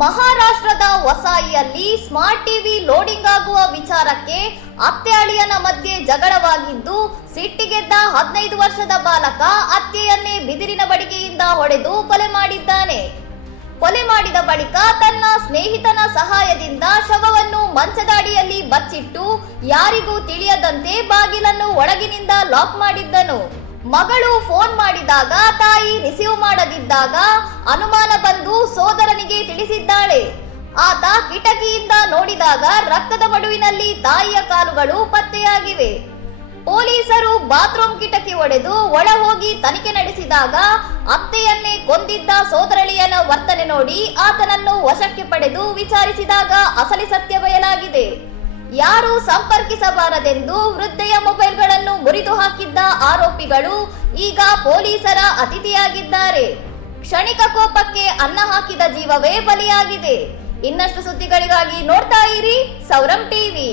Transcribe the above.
ಮಹಾರಾಷ್ಟ್ರದ ವಸಾಯಿಯಲ್ಲಿ smart TV loading ಆಗುವ ವಿಚಾರಕ್ಕೆ ಅತ್ತೆ ಅಳಿಯನ ಮಧ್ಯೆ ಜಗಳವಾಗಿದ್ದು ಸಿಟ್ಟಿಗೆದ್ದ 15 ವರ್ಷದ ಬಾಲಕ ಅತ್ತೆಯನ್ನೇ ಬಿದಿರಿನ ಬಡಿಗೆಯಿಂದ ಹೊಡೆದು ಕೊಲೆ ಮಾಡಿದ್ದಾನೆ. ಕೊಲೆ ಮಾಡಿದ ಬಳಿಕ ತನ್ನ ಸ್ನೇಹಿತನ ಸಹಾಯದಿಂದ ಶವವನ್ನು ಮಂಚದ ಅಡಿಯಲ್ಲಿ ಬಚ್ಚಿಟ್ಟು ಯಾರಿಗೂ ತಿಳಿಯದಂತೆ ಬಾಗಿಲನ್ನು ಒಳಗಿನಿಂದ ಲಾಕ್ ಮಾಡಿದ್ದನು. ಮಗಳು ಫೋನ್ ಮಾಡಿದಾಗ ತಾಯಿ ರಿಸೀವ್ ಮಾಡದಿದ್ದಾಗ ಅನುಮಾನ ಬಂದು ಸೋದರನಿಗೆ ತಿಳಿಸಿದ್ದಾಳೆ. ಆತ ಕಿಟಕಿಯಿಂದ ನೋಡಿದಾಗ ರಕ್ತದ ಮಡುವಿನಲ್ಲಿ ತಾಯಿಯ ಕಾಲುಗಳು ಪತ್ತೆಯಾಗಿವೆ. ಪೊಲೀಸರು ಬಾತ್ರೂಮ್ ಕಿಟಕಿ ಒಡೆದು ಒಳ ಹೋಗಿ ತನಿಖೆ ನಡೆಸಿದಾಗ ಅತ್ತೆಯನ್ನೇ ಕೊಂದಿದ್ದ ಸೋದರಳಿಯನ ವರ್ತನೆ ನೋಡಿ ಆತನನ್ನು ವಶಕ್ಕೆ ಪಡೆದು ವಿಚಾರಿಸಿದಾಗ ಅಸಲಿ ಸತ್ಯ ಬಯಲಾಗಿದೆ. ಯಾರು ಸಂಪರ್ಕಿಸಬಾರದೆಂದು ವೃದ್ಧೆಯ ಮೊಬೈಲ್ಗಳನ್ನು ಮುರಿದು ಹಾಕಿದ್ದ ಆರೋಪಿಗಳು ಈಗ ಪೊಲೀಸರ ಅತಿಥಿಯಾಗಿದ್ದಾರೆ. ಕ್ಷಣಿಕ ಕೋಪಕ್ಕೆ ಅನ್ನ ಹಾಕಿದ ಜೀವವೇ ಬಲಿಯಾಗಿದೆ. ಇನ್ನಷ್ಟು ಸುದ್ದಿಗಳಿಗಾಗಿ ನೋಡ್ತಾ ಇರಿ ಸೌರಂ ಟಿವಿ.